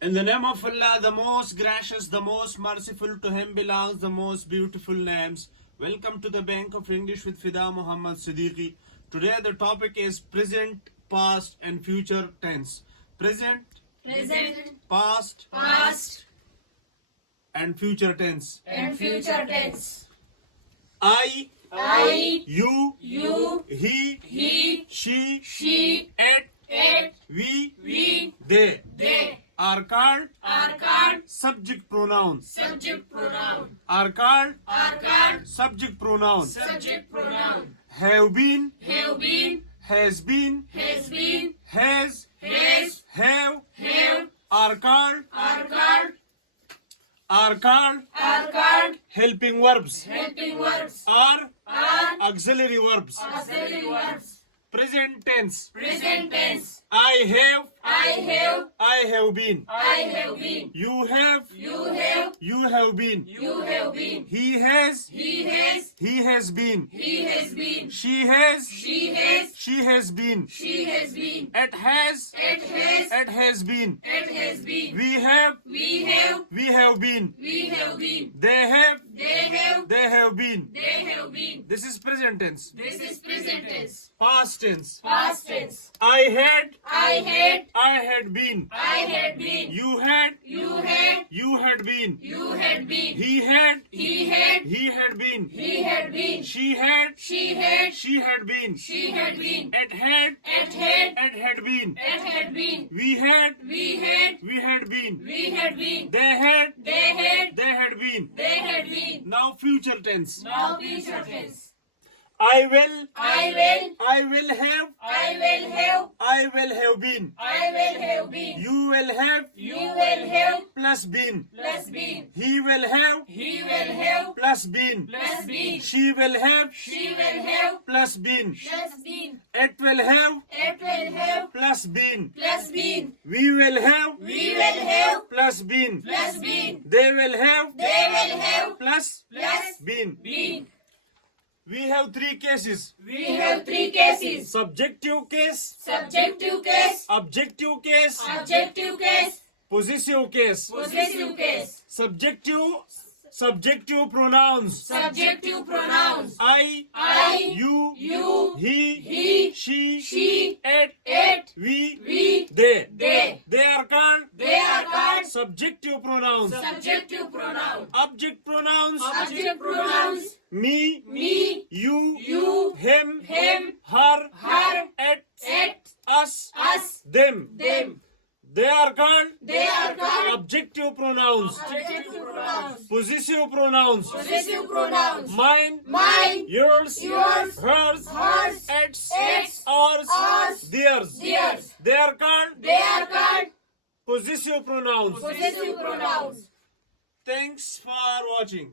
In the name of Allah, the most gracious, the most merciful, to Him belongs the most beautiful names. Welcome to the Bank of English with Fida Muhammad Siddiqui. Today the topic is present, past and future tense. Present, past and future tense. I, you, he, she, it, we, they are called subject pronouns. Are called subject pronouns. Have been, has been, has, have, are called helping verbs. Are auxiliary verbs. Present tense. I have been. You have been. He has been. She has been. It has been. We have been. They have been. This is present tense. Past tense. I had been. You had been. He had been. She had been. It had been. We had been. They had been. Now future tense. I will have been. You will have plus been. He will have plus been. She will have plus been. It will have plus been. We will have plus been. They will have plus been. We have three cases. Subjective case, objective case, possessive case. Subjective pronouns. I, you, he, she, it, we, they. They are called subjective pronouns. Object pronouns. Me, you, him, her, it, us, them. They are called objective pronouns. Possessive pronouns. Mine, yours, hers, its, ours, theirs. They are called possessive pronouns. Thanks for watching.